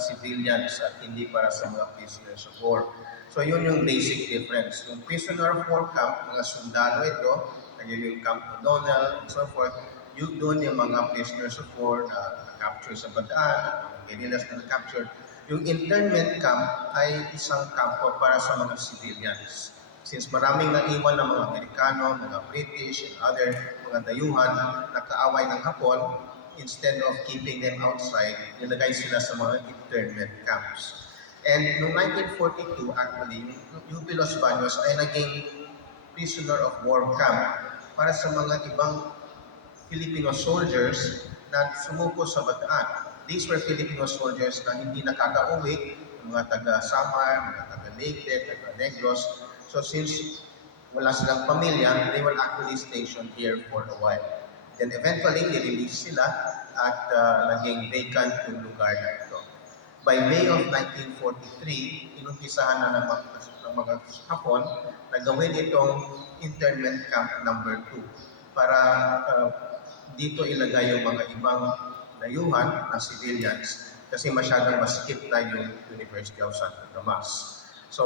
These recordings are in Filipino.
civilians at hindi para sa mga prisoners of war. So yun yung basic difference. Yung prisoner of war camp, mga sundalo ito, ayun yung Camp O'Donnell and so forth. Doon yung mga prisoners of war na capture sa Bataan, mga guerrillas na captured. Yung internment camp ay isang kampo para sa mga civilians. Since maraming naiwan ng mga Amerikano, mga British, and other mga dayuhan na kaaway ng Hapon, instead of keeping them outside, nilagay sila sa mga internment camps. And noong 1942, actually, yung Los Baños ay naging prisoner of war camp para sa mga ibang Filipino soldiers na sumuko sa Bataan. These were Filipino soldiers na hindi nakaka-uwi, mga taga-Samar, mga taga-Leyte, taga-Negros. So since wala silang pamilya, they were actually stationed here for a while. Then eventually, nirelease sila at naging vacant yung lugar na ito. By May of 1943, inumpisahan na ng mga Hapon na gawin itong internment camp number 2 para dito ilagay yung mga ibang dayuhan na civilians kasi masyadong masikip na yung University of Santo Tomas. So,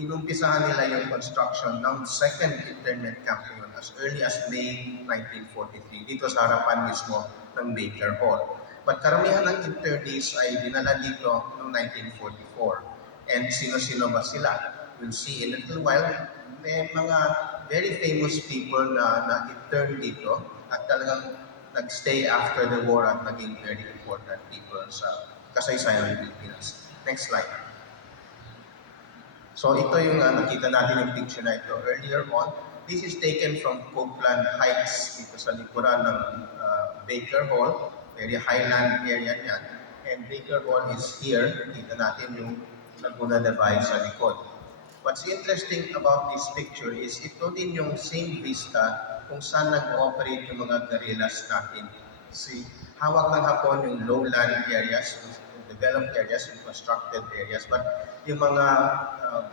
inumpisahan nila yung construction ng second internment camp yun as early as May 1943 dito sa harapan mismo ng Baker Hall. But karamihan ng internees ay dinala dito noong 1944. And sino-sino ba sila? We'll see in a little while. May mga very famous people na intern dito at talagang nag-stay after the war at naging very important people sa kasaysayan ng Pilipinas. Next slide. So ito yung nakita natin yung picture na ito earlier on. This is taken from Copeland Heights dito sa likuran ng Baker Hall. Very highland area yan. And Baker Hall is here. Kita natin yung Laguna Divide sa likod. What's interesting about this picture is ito din yung same vista kung saan nag-ooperate yung mga guerrillas natin. See, hawak ng Hapon yung lowland areas, yung developed areas, yung constructed areas, but yung mga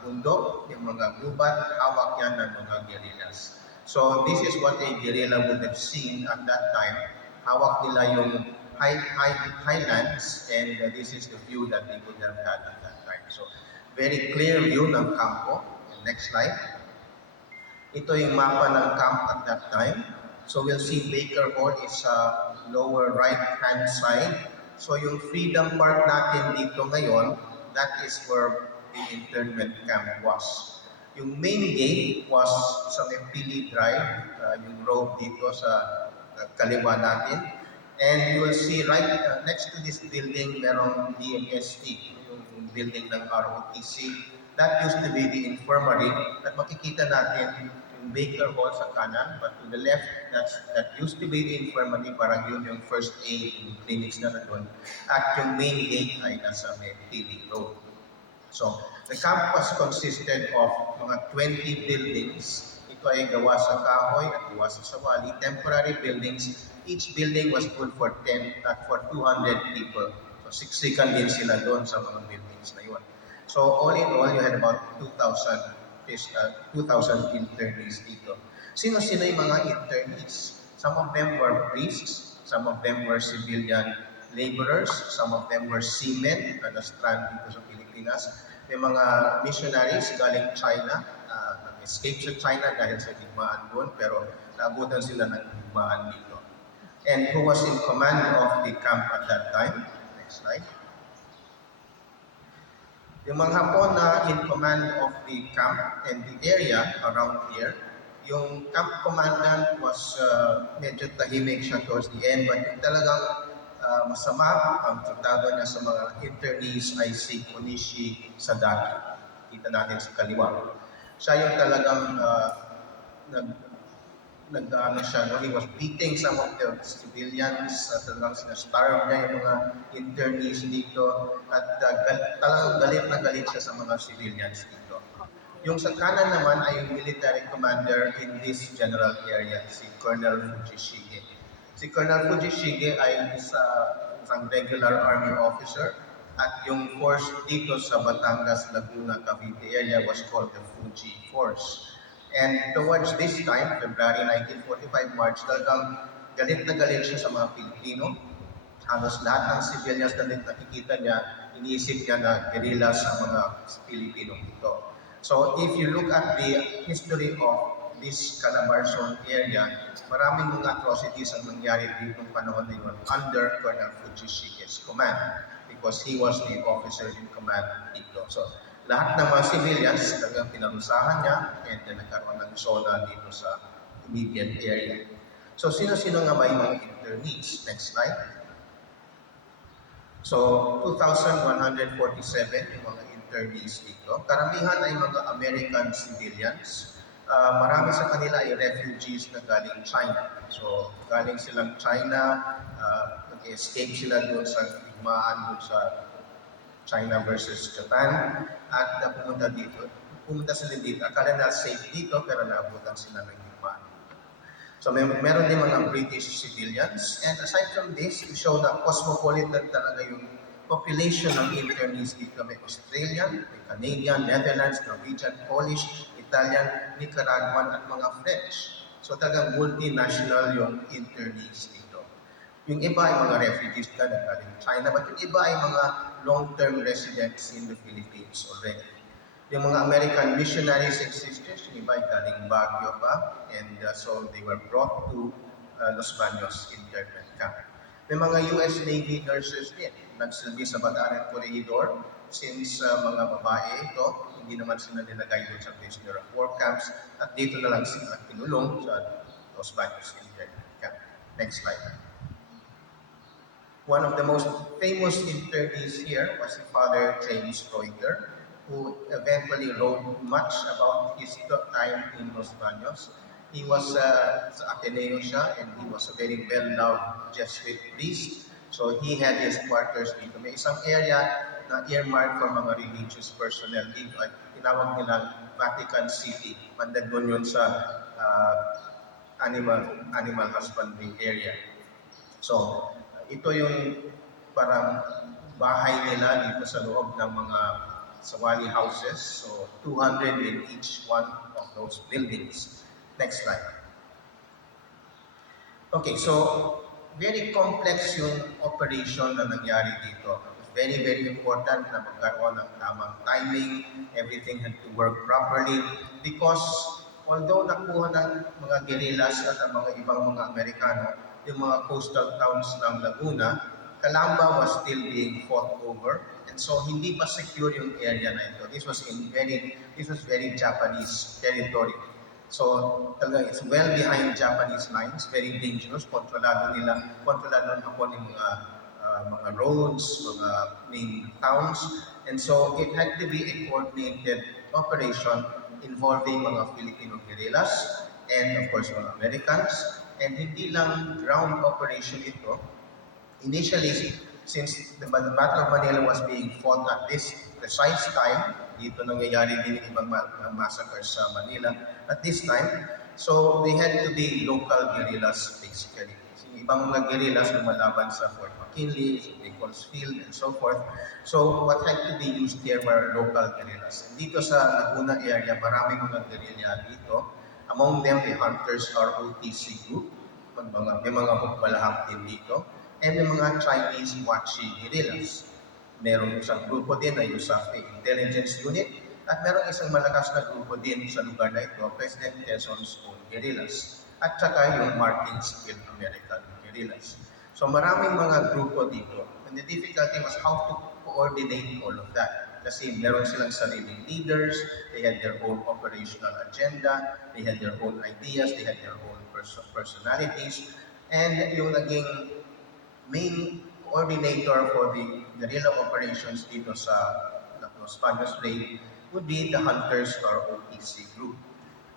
bundok, yung mga gubat, hawak yan ng mga guerrillas. So this is what a guerrilla would have seen at that time. Hawak nila yung highlands, and this is the view that they would have had at that time. So very clear view ng kampo. Next slide. Ito yung mapa ng camp at that time. So we'll see Baker Hall is lower right-hand side. So yung Freedom Park natin dito ngayon, that is where the internment camp was. Yung main gate was sa Pili Drive, yung road dito sa kaliwa natin. And you will see right next to this building, merong DMST, yung building ng ROTC. That used to be the infirmary. At makikita natin yung Baker Hall sa kanan, but to the left, that used to be the infirmary, parang yun yung first aid clinics na doon. At yung main gate ay nasa Pili Road. So, the campus consisted of mga 20 buildings. Ito ay gawa sa kahoy at gawa sa sawali, temporary buildings. Each building was good for 10 for 200 people. So, siksikan din sila doon sa mga buildings na yun. So, all in all, you had about 2,000 internees dito. Sino-sino yung mga internees? Some of them were priests, some of them were civilian laborers, some of them were seamen na na-strand dito sa Pilipinas. May mga missionaries galing China, escape sa China dahil sa digmaan doon, pero naabutan sila ng digmaan dito. And who was in command of the camp at that time? Next slide. Yung mga Hapon na in command of the camp and the area around here, yung camp commandant was medyo tahimik siya towards the end, but yung talagang masama ang tratado niya sa mga internees ay si Konishi Sadaki. Kita natin sa kaliwa. Siya yung talagang he was beating some of the civilians, talagang sinastarve niya yung mga internees dito, at talagang galit na galit siya sa mga civilians dito. Yung sa kanan naman ay yung military commander in this general area, si Colonel Fujishige. Si Colonel Fujishige ay isang regular army officer, at yung force dito sa Batangas, Laguna, Cavite area was called the Fuji Force. And towards this time, February 1945, March, talagang galit na galit siya sa mga Pilipino. halos lahat ng civilians na nakikita niya, iniisip niya na guerrillas ang mga Pilipino ito. So if you look at the history of this Calabarzon area, maraming mga atrocities ang nangyari dito ng panahon na yun under Colonel Fujishike's command because he was the officer in command dito. So lahat ng mga civilians talagang pinarusahan niya and then nagkaroon ng zona dito sa immediate area. So sino-sino nga ba yung mga internees? Next slide. So 2,147 yung mga internees dito. Karamihan ay mga American civilians. Marami sa kanila ay refugees na galing China. So galing silang China, nag-escape sila doon sa digmaan doon sa China versus Japan at pumunta sila dito. Akala na safe dito pero naabutan sila ng digmaan. So meron din mga British civilians and aside from this, to show na cosmopolitan talaga yung population ng internees dito. May Australian, may Canadian, Netherlands, Norwegian, Polish, Italian, Nicaraguan at mga French. So talagang multinational yung internees dito. Yung iba ay mga refugees na galing China, but yung iba ay mga long-term residents in the Philippines already. Yung mga American missionaries and sisters, yung iba ay galing Baguio pa, and so they were brought to Los Baños Internment Camp. May mga US Navy nurses din, nagsilbi sa Bataan Corridor, since mga babae ito, hindi naman sila nilagay doon sa prisoner of war camps, at dito na lang sila kinulong sa Los Baños Internment Camp. Next slide. One of the most famous internees here was the Father James Reuter, who eventually wrote much about his time in Los Baños. He was sa Ateneo siya, and he was a very well-loved Jesuit priest. So he had his quarters dito. May isang area na earmarked for mga religious personnel dito at tinawag nilang Vatican City. Banda doon yun sa animal husbandry area. So ito yung parang bahay nila dito sa loob ng mga sawali houses, so 200 in each one of those buildings. Next slide. Okay, so very complex yung operation na nangyari dito. Very, very important na magkaroon ng tamang timing, everything had to work properly because although nakuha ng mga guerrillas at ang mga ibang mga Amerikano, yung mga coastal towns ng Laguna, Calamba was still being fought over, and so hindi pa secure yung area na ito. This was very Japanese territory. So talaga it's well behind Japanese lines, very dangerous. Kontrolado ng Hapon yung mga roads, mga main towns, and so it had to be a coordinated operation involving mga Filipino guerrillas and of course mga Americans, and hindi lang ground operation ito. Initially, since the Battle of Manila was being fought at this precise time, dito nangyayari din ibang massacres sa Manila at this time, so they had to be local guerrillas basically. Yung ibang mga guerrillas lumalaban sa Fort McKinley, Nichols Field, and so forth. So what had to be used here were local guerrillas. And dito sa Laguna area, maraming mga guerrilla dito. Among them, the Hunters ROTC group, may mga hukbalahap din dito. And yung mga Chinese Huachi guerrillas. Merong isang grupo din na USAF Intelligence Unit at merong isang malakas na grupo din sa lugar na ito, President Quezon's own guerrillas. At saka yung Martinsville American guerrillas. So maraming mga grupo dito. And the difficulty was how to coordinate all of that. Kasi meron silang sariling leaders, they had their own operational agenda, they had their own ideas, they had their own personalities, and yung naging main coordinator for the guerrilla operations dito sa Los Baños Raid would be the Hunters or OTC group.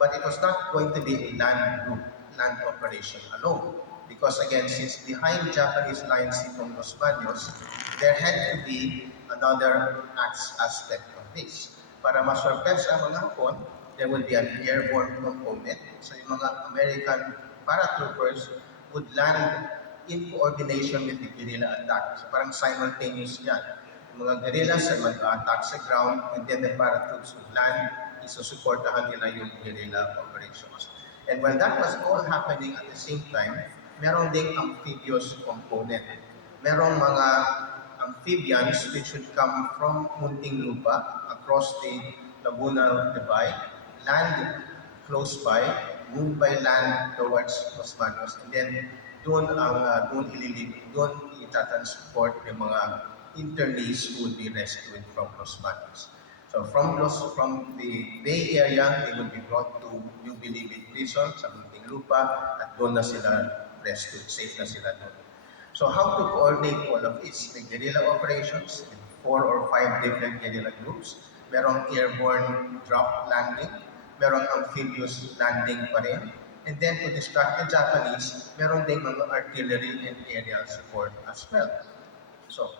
But it was not going to be a land operation alone. Because again, since behind Japanese lines itong Los Baños, there had to be another aspect of this. Para ma-surprise ang mga Hapon, there will be an airborne component. So yung mga American paratroopers would land in coordination with the guerrilla attack. So parang simultaneous yan. Yung mga guerrillas ay mag-attack sa ground and then the paratroops would land, isusuportahan nila yung guerrilla operations. And while that was all happening at the same time, meron ding amphibious component. merong mga amphibians which would come from Muntinlupa across the Laguna Divide, land close by, move by land towards Los Baños, and then doon itatransport yung mga internees who would be rescued from Los Baños. So from the Bay Area, they would be brought to New Bilibid Prison sa Muntinlupa at doon na sila rescued, safe na sila doon. So how to coordinate all of this? May guerrilla operations, 4 or 5 different guerrilla groups. Merong airborne drop landing, merong amphibious landing pa rin. And then to distract the Japanese, meron din mga artillery and aerial support as well. So,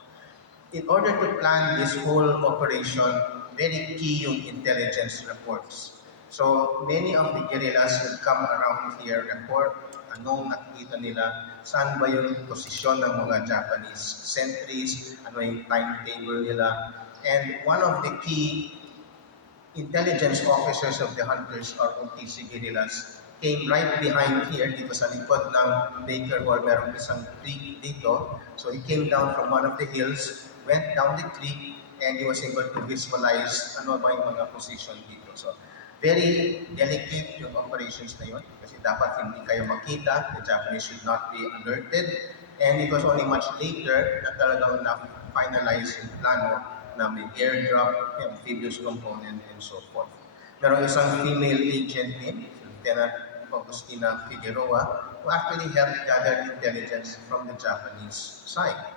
in order to plan this whole operation, very key yung intelligence reports. So, many of the guerrillas will come around here, report anong nakikita nila, saan ba yung posisyon ng mga Japanese sentries, ano yung timetable nila. And one of the key intelligence officers of the hunters or OTC guerrillas came right behind here, dito sa likod ng Baker Hall, merong isang creek dito. So he came down from one of the hills, went down the creek, and he was able to visualize ano ba yung mga position dito. So very delicate yung operations na yun kasi dapat hindi kayo makita, the Japanese should not be alerted, and it was only much later na talagang na-finalize yung plano na may airdrop, amphibious component, and so forth. Merong isang female agent din, Lieutenant Augustina Figueroa, who actually helped gather intelligence from the Japanese side.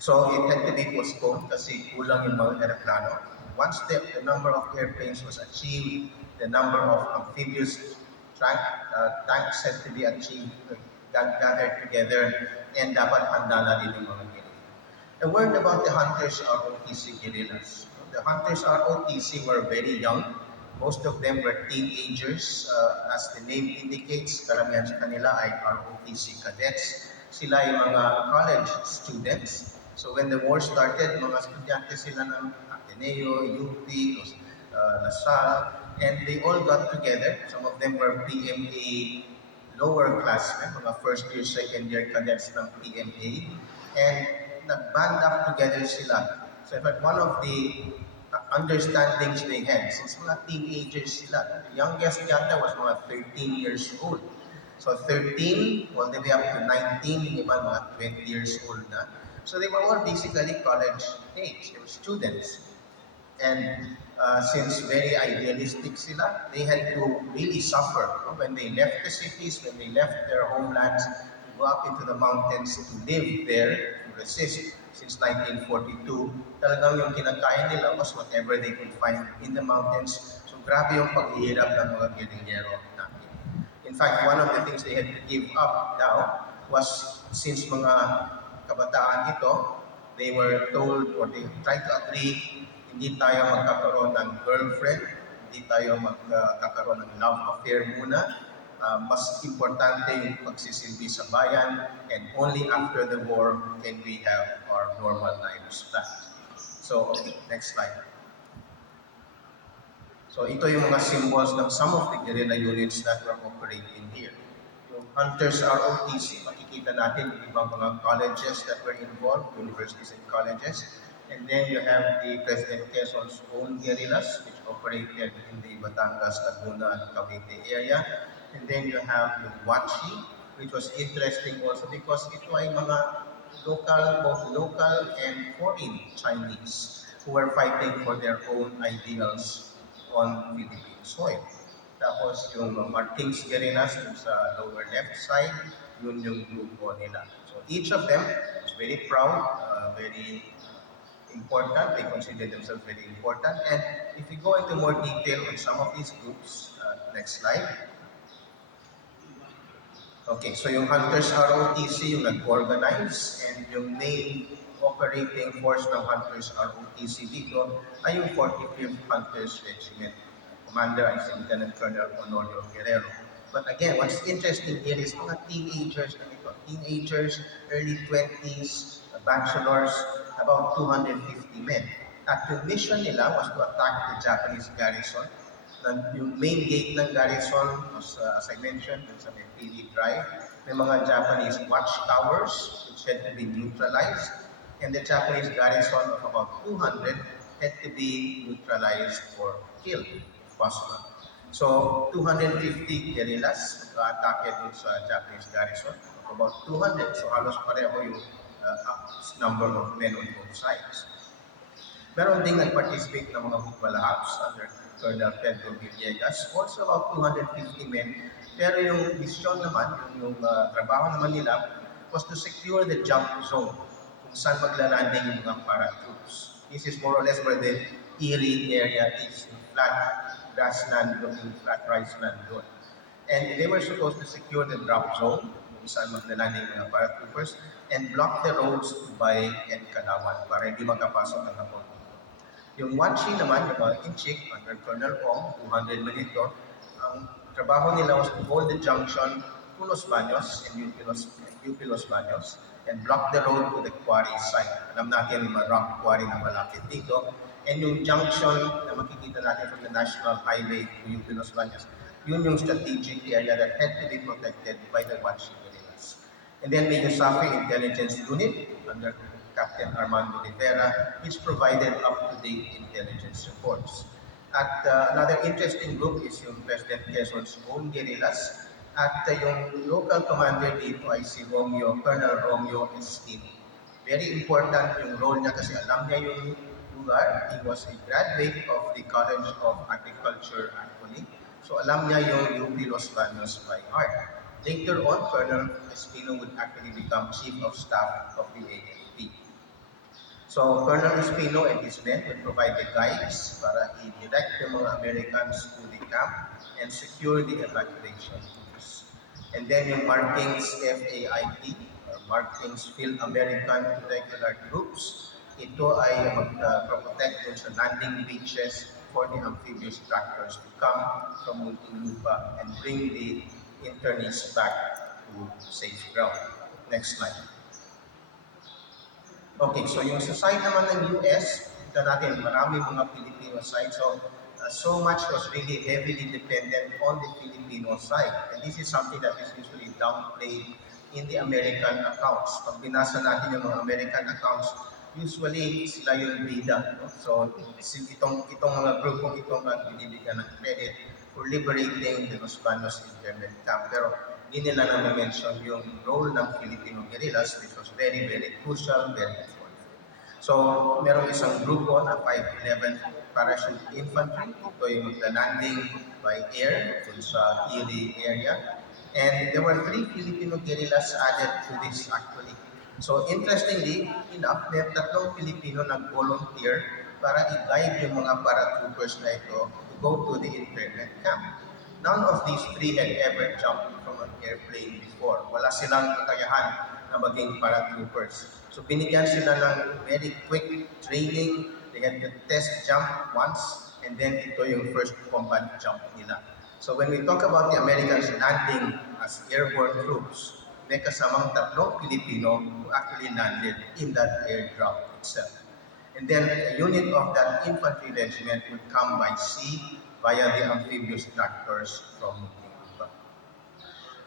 So it had to be postponed kasi kulang yung mga aeroplano. Once the number of airplanes was achieved, the number of amphibious tanks had to be achieved, gathered together, and dapat handa na din yung mga guerrilla. A word about the hunters ROTC guerrillas. The hunters ROTC were very young. Most of them were teenagers. As the name indicates, karamihan sa kanila ay ROTC cadets. Sila ay mga college students. So when the war started, mga estudyante sila ng Ateneo, UP, LaSalle, and they all got together. Some of them were PMA lower classmen, mga first year, second year cadets ng PMA. And nag-band up together sila. So in fact, one of the understandings they had, since mga teenagers sila, the youngest yata was mga 13 years old. So 13, all the way up to 19, yung iba mga 20 years old na. So they were all basically college age, they were students. And since very idealistic sila, they had to really suffer when they left the cities, when they left their homelands, to go up into the mountains, to live there, to resist. Since 1942, talagang yung kinakain nila was whatever they could find in the mountains. So grabe yung paghihirap ng mga guerrillero natin. In fact, one of the things they had to give up now was since mga kabataan ito, they were told or they tried to agree, hindi tayo magkakaroon ng girlfriend, hindi tayo magkakaroon ng love affair muna. Mas importante yung pagsisilbi sa bayan, and only after the war can we have our normal lives back. So, next slide. So, ito yung mga symbols ng some of the guerrilla units that were operating here. Yung hunters ROTC, makikita natin yung ibang mga colleges that were involved, universities and colleges. And then you have the President Quezon's own guerrillas, which operated in the Batangas, Laguna, and Cavite area. And then you have the Wachi, which was interesting also because ito ay mga both local and foreign Chinese who were fighting for their own ideals on Philippine soil. Tapos yung Martins guerrillas sa lower left side, yun yung grupo nila. So each of them was very proud, very important. They consider themselves very important. And if we go into more detail on some of these groups, next slide. Okay, so yung Hunters ROTC yung nag-organize, and yung main operating force ng Hunters ROTC dito ay yung 45th Hunters Regiment. Commander ay si Lieutenant Colonel Honorio Guerrero. But again, what's interesting here is mga teenagers na ito. Teenagers, early 20s, bachelors, about 250 men. At yung mission nila was to attack the Japanese garrison. Yung main gate ng garrison was, as I mentioned, sa may PD Drive. may mga Japanese watchtowers which had to be neutralized, and the Japanese garrison of about 200 had to be neutralized or killed if possible. So 250 guerrillas atake dun sa Japanese garrison of about 200. So halos pareho yung number of men on both sides. Meron ding nag-participate ng mga Hukbalahap's under Colonel Pedro Villegas, also about 250 men. Pero yung mission naman, yung trabaho naman nila was to secure the jump zone kung saan maglalanding yung mga paratroops. This is more or less where the Erie area is, flat grassland, looking flat rice land doon. And they were supposed to secure the drop zone kung saan maglalanding yung mga paratroopers and block the roads to Bay and Kalawan para hindi magkapasok ng Hapon. Yung Wanshi naman, yung mga Inchik, under Colonel Ong, 200 men ito, ang trabaho nila was to hold the junction Pulos Baños and Upilos Baños and block the road to the quarry site. Alam natin yung mga rock quarry na malapit dito. And yung junction na makikita natin from the National Highway to Upilos Baños, yun yung strategic area that had to be protected by the Wanshi guerrillas. And then the Yusafi Intelligence Unit under Captain Armando Rivera, which provided up-to-date intelligence reports. At another interesting group is yung President Quezon's own guerrillas. At yung local commander dito ay si Colonel Romeo Estin. Very important yung role niya kasi alam niya yung lugar. He was a graduate of the College of Agriculture actually. So alam niya yung UP Los Baños by heart. Later on, Colonel Espino would actually become Chief of Staff of the AFP. So Colonel Espino and his men would provide the guides para i-direct yung mga Americans to the camp and secure the evacuation routes. And then yung markings FAIP, or markings Field American Irregular Troops, ito ay mag-protect dun sa landing beaches for the amphibious tractors to come from Muntinlupa and bring the internees back to safe ground. Next slide. Okay, so yung sa side naman ng US, kita natin marami mga Filipino side. So much was really heavily dependent on the Filipino side. And this is something that is usually downplayed in the American accounts. Pag binasa natin yung mga American accounts, usually sila yung bida. No? So itong mga grupong itong binibigyan ng credit for liberating the Los Baños internment camp. Pero hindi nila na-mention yung role ng Filipino guerrillas, which was very, very crucial, very important. So, merong isang grupo na 511 Parachute Infantry. Ito yung landing by air dun sa Erie area. And there were 3 Filipino guerrillas added to this actually. So, interestingly enough, may 3 Filipino nag-volunteer para i-guide yung mga paratroopers na ito to go to the internment camp. None of these 3 had ever jumped from an airplane before. Wala silang kakayahan na maging paratroopers. So binigyan sila ng very quick training. They had to test jump once, and then ito yung first combat jump nila. So when we talk about the Americans landing as airborne troops, may kasamang 3 Filipino who actually landed in that airdrop itself. And then a unit of that infantry regiment would come by sea via the amphibious tractors from Cuba.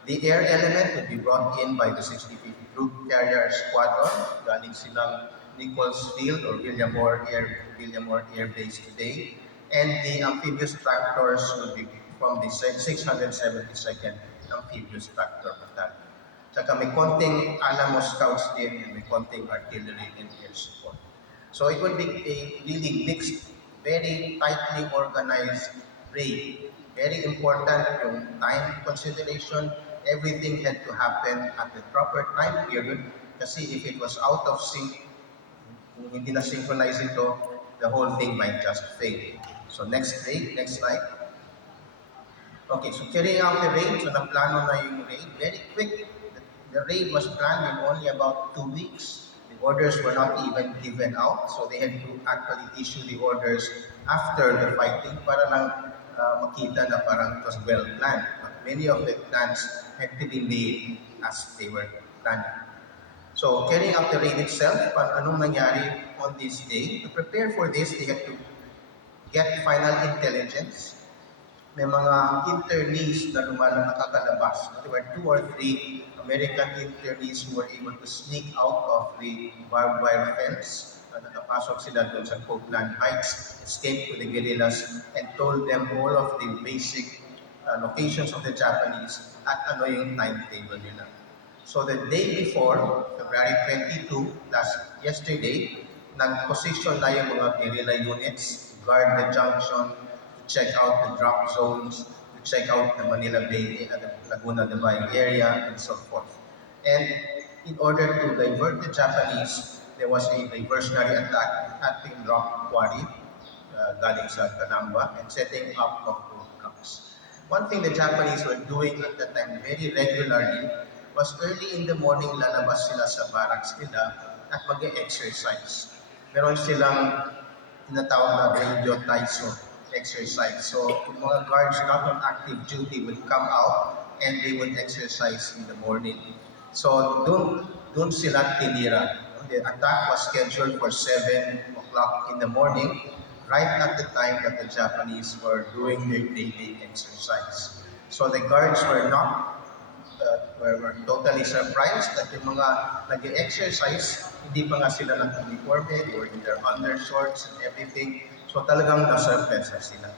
The air element would be brought in by the 65th Group Carrier Squadron, galing silang Nichols Field or Villamor Air Base today. And the amphibious tractors would be from the 672nd Amphibious Tractor Battalion. Saka may konting Alamo Scouts din and may konting artillery and air support. So it would be a really mixed, very tightly organized raid. Very important yung time consideration. Everything had to happen at the proper time period kasi if it was out of sync, kung hindi na synchronize ito, the whole thing might just fail. So next slide. Okay, so carrying out the raid, so naplano na yung raid. Very quick. The raid was planned in only about 2 weeks. The orders were not even given out, so they had to actually issue the orders after the fighting para lang makita na parang it was well planned. But many of the plans had to be made as they were planned. So carrying out the raid itself, anong nangyari on this day? To prepare for this, they had to get final intelligence may mga internees na nakakalabas. There were 2 or 3 American internees who were able to sneak out of the barbed wire fence. Nakapasok sila doon sa Copeland Heights, escaped to the guerrillas, and told them all of the basic locations of the Japanese at ano yung timetable nila. So the day before, February 22, yesterday, nag-position na yung mga guerrilla units, guard the junction, to check out the drop zones, to check out the Manila Bay, the Laguna Governor area, and so forth. And in order to divert the Japanese, there was a diversionary attack at the rock quarry galing sa Tanamba and setting up of roadblocks. One thing the Japanese were doing at that time very regularly was early in the morning lalabas sila sa barracks nila at mag-exercise. Meron silang tinatawag na radio taiso exercise. So, yung mga guards not on active duty would come out and they would exercise in the morning. So, doon sila tinira. The attack was scheduled for 7 o'clock in the morning, right at the time that the Japanese were doing their daily exercise. So the guards were not were totally surprised that yung mga nag-exercise, hindi pa nga sila nag-uniforme, they were in their undershorts and everything. So talagang nasurpresa sila.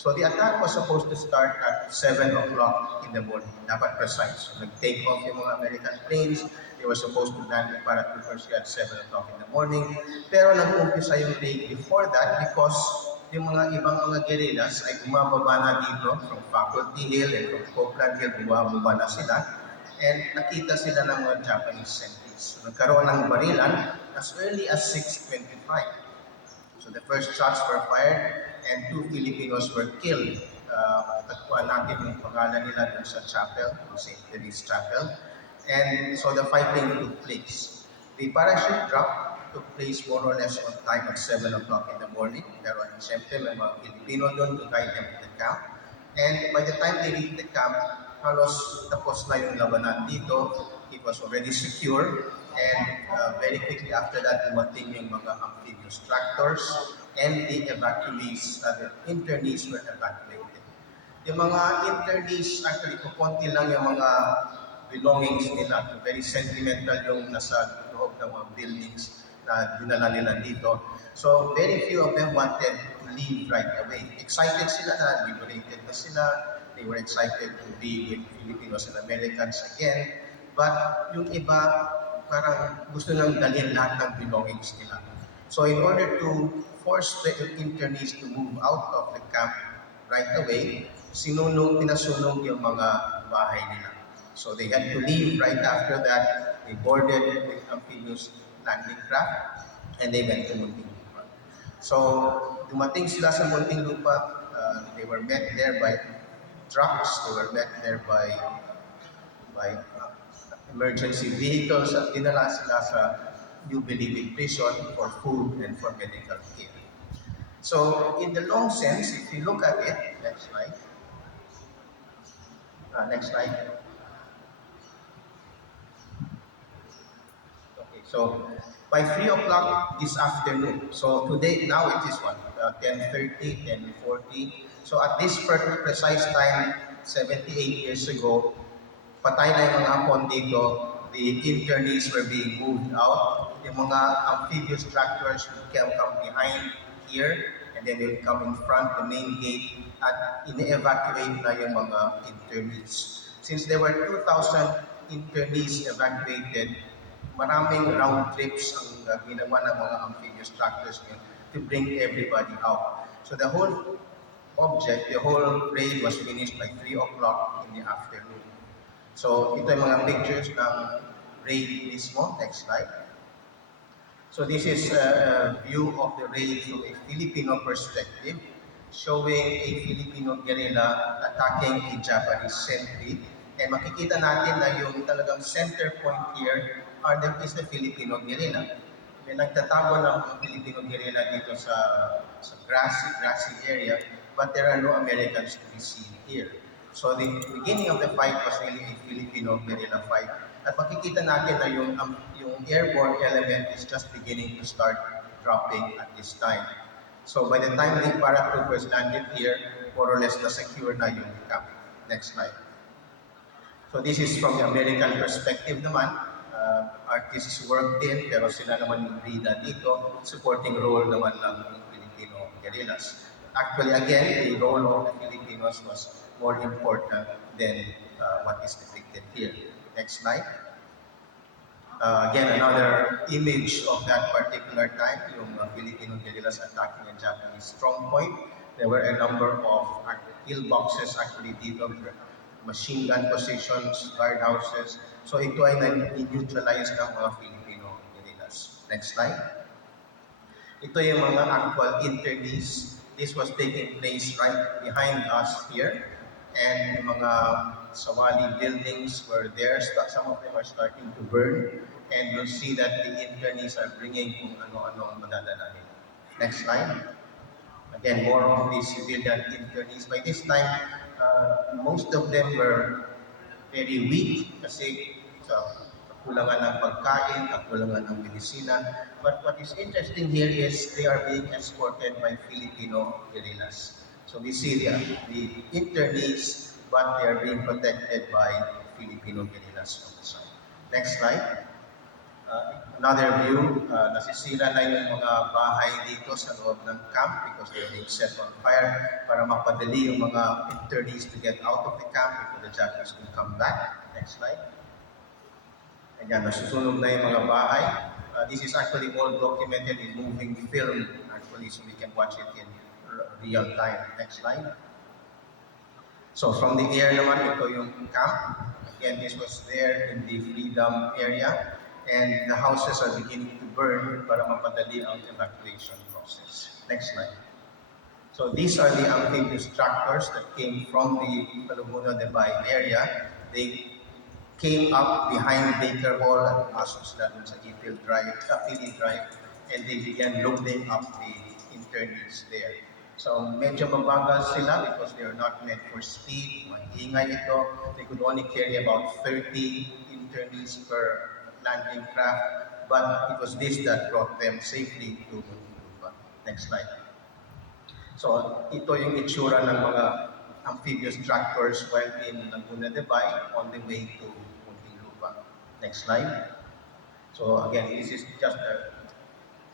So the attack was supposed to start at 7 o'clock in the morning. Dapat precise. So nag-take off yung mga American planes. They were supposed to land the paratroopers at 7 o'clock in the morning. Pero nag-umpisa yung raid before that because yung mga ibang mga guerrillas ay bumababa na dito from Faculty Hill and from Copeland Hill, bumababa na sila. And nakita sila ng mga Japanese sentries. So nagkaroon ng barilan as early as 6:25. So the first shots were fired and 2 Filipinos were killed. Tagpuan natin yung pangalan nila dun sa chapel, St. Mary's Chapel. And so the fighting took place. The parachute drop took place more or less on time at 7 o'clock in the morning. Pero siyempre may mga Filipino doon to guide them to the camp. And by the time they reached the camp, halos tapos na yung labanan dito. It was already secure. And very quickly after that, dumating yung mga amphibious tractors and the evacuees, the internees were evacuated. Yung mga internees, actually, kukunti lang yung mga belongings nila. Very sentimental yung nasa loob ng mga buildings na dinala nila dito. So, very few of them wanted to leave right away. Excited sila na, liberated na sila. They were excited to be with Filipinos and Americans again. But yung iba, parang gusto nang dalhin lahat ng belongings nila. So in order to force the internees to move out of the camp right away, pinasunog yung mga bahay nila. So they had to leave right after that. They boarded the amphibious landing craft and they went to Muntinlupa. So dumating sila sa Muntinlupa, they were met there by trucks, they were met there by emergency vehicles at dinala sila sa New Bilibid Prison for food and for medical care. So, in the long sense, if you look at it, next slide. Next slide. Okay, so by 3 o'clock this afternoon, so today, now it is what? 10:30, 10:40. So at this precise time, 78 years ago, patay na yung mga hapon dito, the internees were being moved out. Yung mga amphibious tractors would come behind here, and then they would come in front, the main gate, at ine-evacuate na yung mga internees. Since there were 2,000 internees evacuated, maraming round trips ang ginawa ng mga amphibious tractors yun to bring everybody out. So the whole raid was finished by 3 o'clock in the afternoon. So, ito yung mga pictures ng raid mismo. Next slide. So, this is a view of the raid from a Filipino perspective, showing a Filipino guerrilla attacking a Japanese sentry. And makikita natin na yung talagang center point here is the Filipino guerrilla. May nagtatago ng mga Filipino guerrilla dito sa grassy area, but there are no Americans to be seen here. So the beginning of the fight was really a Filipino guerrilla fight. At makikita natin na yung airborne element is just beginning to start dropping at this time. So by the time the paratroopers landed here, more or less na-secure na yung camp. Next slide. So this is from the American perspective naman. Artists work din, pero sila naman yung bida dito. Supporting role naman ng Filipino guerrillas. Actually, again, the role of the Filipinos was more important than what is depicted here. Next slide. Again, another image of that particular time, yung Filipino guerrillas attacking a Japanese strong point. There were a number of pillboxes actually dito, machine gun positions, guardhouses. So ito ay neutralize ng mga Filipino guerrillas. Next slide. Ito yung mga actual internees. This was taking place right behind us here. And yung mga sawali buildings were there. Some of them are starting to burn. And you'll see that the internees are bringing kung ano-ano ang madadalahin. Next slide. Again, more of the civilian internees. By this time, most of them were very weak kasi sa kakulangan ng pagkain, kakulangan ng medisina. But what is interesting here is they are being escorted by Filipino guerrillas. So we see the internees, but they are being protected by Filipino guerrillas on the side. Next slide. Another view, nasisira na yung mga bahay dito sa loob ng camp because they're being set on fire para mapadali yung mga internees to get out of the camp before the Japanese will come back. Next slide. Ayan, nasusunog na yung mga bahay. This is actually all documented in moving film, actually, so we can watch it in real time. Next slide. So from the air naman, ito yung camp. Again, this was there in the Freedom area. And the houses are beginning to burn para mapadali ang evacuation process. Next slide. So these are the amphibious tractors that came from the Laguna Governor area. They came up behind Baker Hall at Passos Lalo sa Philly Drive, and they began loading up the internees there. So medyo mabagal sila because they are not meant for speed. Maingay ito. They could only carry about 30 internees per landing craft, but it was this that brought them safely to Muntinlupa. Next slide. So ito yung itsura ng mga amphibious tractors while in Laguna de Bay on the way to Muntinlupa. Next slide. So again, this is just a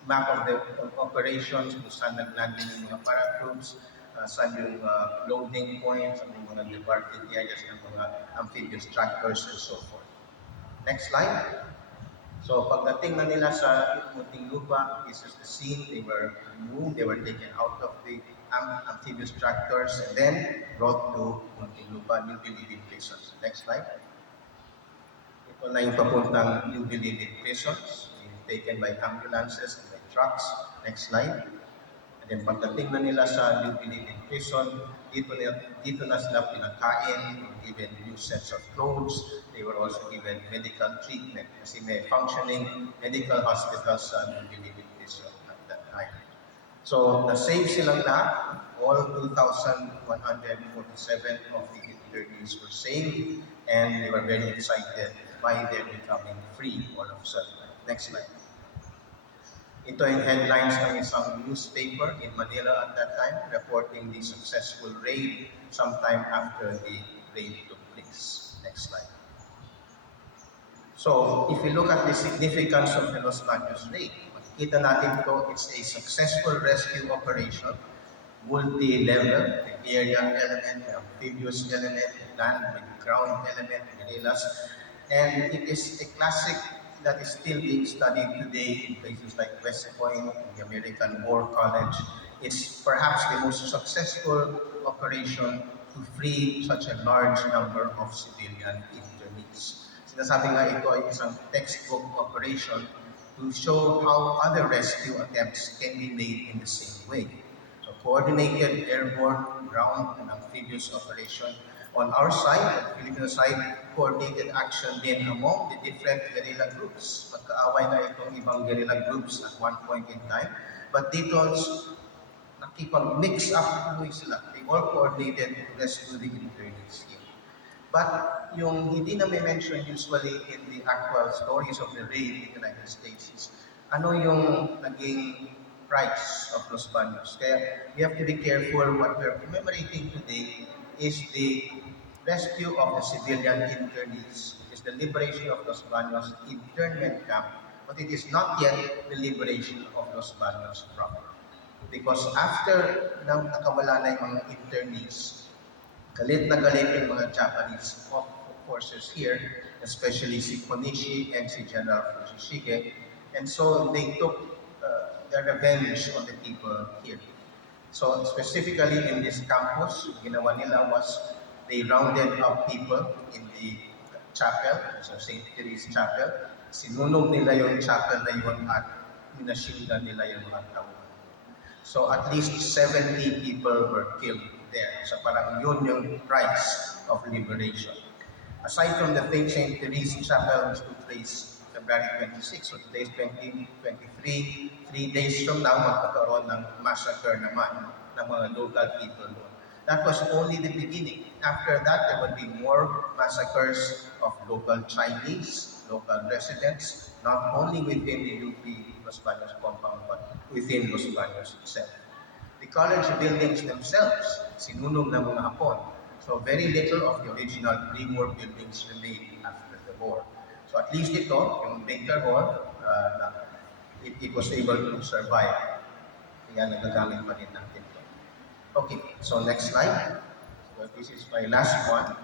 map of the operations kung saan naglanding yung mga paratroops, saan yung loading points, ang mga departing areas ng mga amphibious tractors and so forth. Next slide. So pagdating na nila sa Muntinlupa, this is the scene. They were removed, they were taken out of the amphibious tractors and then brought to Muntinlupa, New Bilibid prisons. Next slide. Ito na yung papuntang New Bilibid prisons, taken by ambulances and by trucks. Next slide. And then pagdating na nila sa New Bilibid prison, dito na sila pinakain, given new sets of clothes. They were also given medical treatment kasi may functioning medical hospitals sa New Bilibid prison at that time. So, na-save silang lahat. All 2,147 of the internees were saved and they were very excited by their becoming free all of a sudden. Next slide. Ito yung headlines ng isang newspaper in Manila at that time, reporting the successful raid sometime after the raid took place. Next slide. So, if we look at the significance of the Los Baños raid, makikita natin ito, it's a successful rescue operation, multi-level, the aerial element, the amphibious element, the land and ground element, guerrillas, and it is a classic that is still being studied today in places like West Point, the American War College. It's perhaps the most successful operation to free such a large number of civilian internees. Sinasabi nga ito ay isang textbook operation to show how other rescue attempts can be made in the same way. So coordinated airborne, ground, and amphibious operation. On our side, the Filipino side, coordinated action din among the different guerrilla groups. Magkaaway na itong ibang guerrilla groups at one point in time. But dito, nakipag-mix up tuloy sila. They all coordinated to rescue the internees. But yung hindi na may mention usually in the actual stories of the raid in the United States is ano yung naging price of Los Baños. Kaya we have to be careful. What we're commemorating today is the rescue of the civilian internees. It is the liberation of Los Baños internment camp, but it is not yet the liberation of Los Baños proper. Because after nakawala na yung mga internees, galit na galit yung mga Japanese forces here, especially si Konishi and si General Fujishige. And so they took their revenge on the people here. So specifically in this campus, ginawa nila was they rounded up people in the chapel, so St. Teresa's Chapel. Sinunog nila yung chapel na yun at minashindan nila yung mga tao. So at least 70 people were killed there. So parang yun yung price of liberation. Aside from the St. Teresa's Chapel, which took place February 26, so today is 2023, 3 days from now, magkakaroon ng massacre naman ng mga local people doon. That was only the beginning. After that, there would be more massacres of local Chinese, local residents, not only within the UP Los Baños compound, but within Los Baños itself. The college buildings themselves, sinunog ng mga Hapon. So very little of the original pre-war buildings remained after the war. So at least ito, yung Baker Hall, it was able to survive. Kaya nagagamit pa rin natin ito. Okay, so next slide. So this is my last one.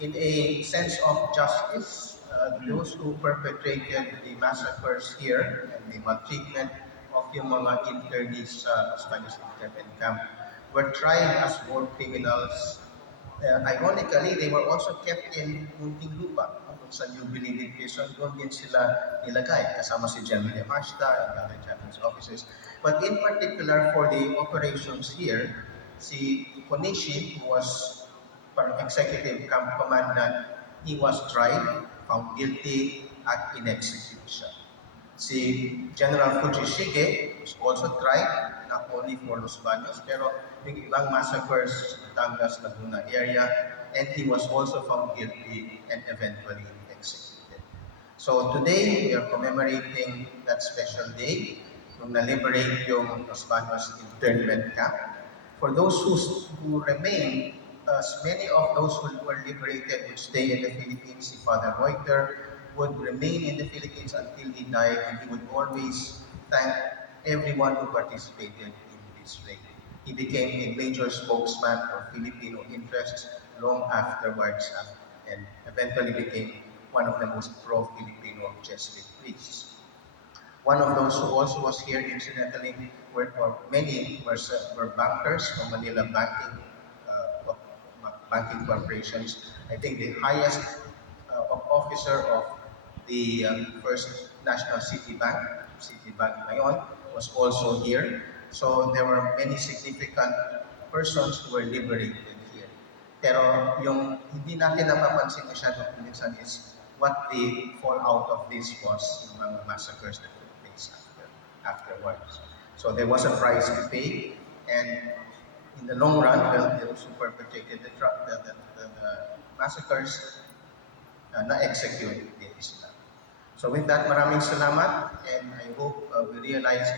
In a sense of justice, those who perpetrated the massacres here and the maltreatment of yung mga internees sa Spanish internment camp were tried as war criminals. Ironically, they were also kept in Muntinlupa, kung sa New Bilibid prison, doon din sila nilagay, kasama si General Yamashita and other Japanese officers. But in particular, for the operations here, si Konishi, who was executive camp commandant, he was tried, found guilty, at in-execute siya. Si General Fujishige was also tried, not only for Los Baños, pero yung ibang massacres sa Batangas, Laguna area, and he was also found guilty and eventually executed. So today, we are commemorating that special day nung na-liberate yung Los Baños internment camp. For those who remain, many of those who were liberated would stay in the Philippines. Si Father Reuter would remain in the Philippines until he died, and he would always thank everyone who participated in this raid. He became a major spokesman for Filipino interests long afterwards and eventually became one of the most pro-Filipino Jesuit priests. One of those who also was here, incidentally, many were bankers from Manila banking corporations. I think the highest officer of the First National Citibank ngayon, was also here. So there were many significant persons who were liberated here. Pero yung hindi natin napapansin masyado minsan is what the fallout of this was, yung mga massacres that took place afterwards. So there was a price to pay, and in the long run, well, those who perpetrated the massacres na-execute din sila. So with that, maraming salamat, and I hope we realize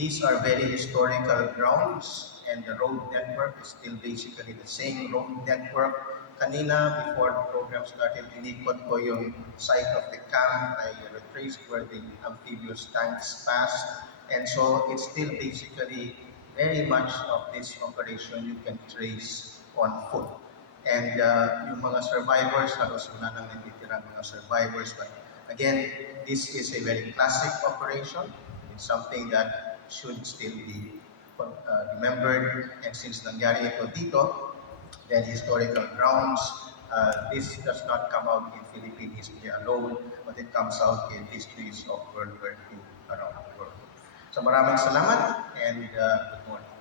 these are very historical grounds, and the road network is still basically the same road network. Kanina, before the program started, inikot ko yung site of the camp. I retraced where the amphibious tanks passed, and so it's still basically very much of this operation you can trace on foot. And yung mga survivors, halos wala nang natitirang mga survivors. But again, this is a very classic operation. It's something that should still be remembered. And since nangyari ito dito, then historical grounds, this does not come out in Philippine history alone, but it comes out in histories of World War II around the world. So maraming salamat and good morning.